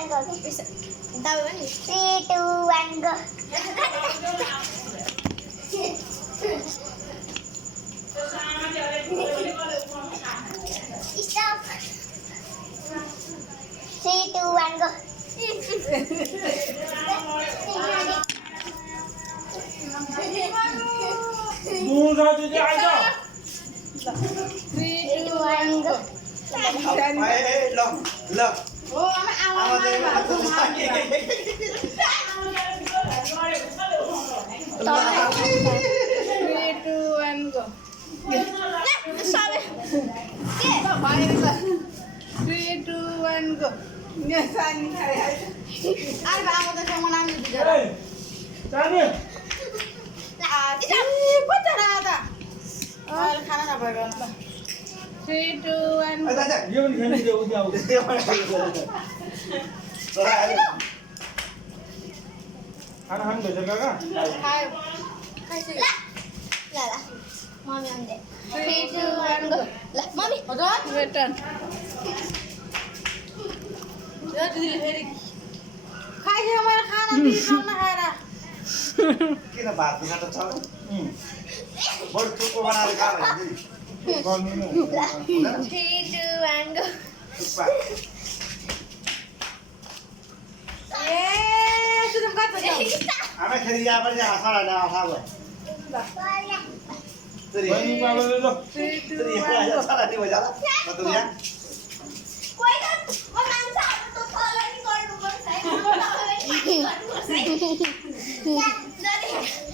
1 go. Dapat ni. 3, 2, 1 go. Stop. 3, 2, 1 go. दूर तुझे आएगा 3, 2, 1 go. लो ओ आमा जाने ये भी खेलने दे उद्या खाना खाने भेजा का Lah. Mami ande. 3, 2, 1 go. Lah, mami. किन भात खाँदा छ बरु थुक्पो बनाएर खा भने गर्नु न 3, 2, 1 go. थुक्पा आमा खेरी या पनि आसाडा ना आसा भयो बहिनी बाबाले ल तेरी या सारा नि भइजाला म त यहाँ कोही त म मान्छेहरु त फलो नि गर्नुपर्छ है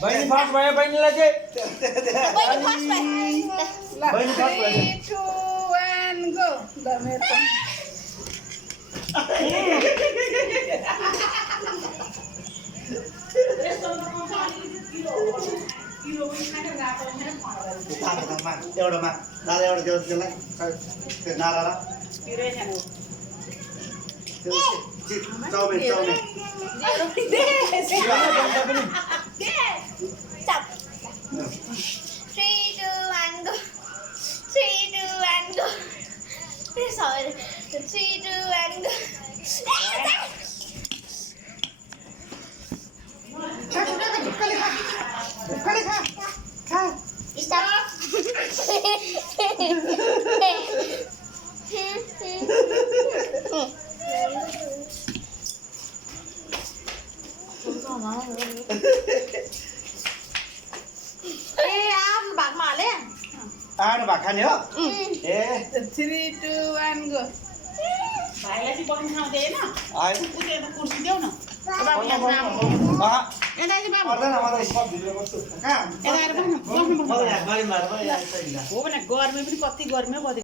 बहिनी फास्ट भयो बहिनीलाई चाहिँ बहिनी फर्स्ट भयो बहिनी फास्ट भयो 3, 2, 1 go. तामा एउटामा दादा एउटा देऊ त्यसलाई त्यो नाला र chowmein chowmein Stop. 3, 2, 1 go. 3, 2, 1 go. Sorry. 3, 2, 1 go. आउनु भएको खाने हो ए 3, 2, 1 go. भाइलाई चाहिँ बस्नु खाउँदै होइन आयो उयो त कुर्सी देऊ न अहा यता आइज बाबु पर्दैन म त सब भिडियो गर्छु कहाँ यता आएर बस्नु म त यहाँ गरिमार म यहाँ हो भने गर्मी पनि कति गर्मी हो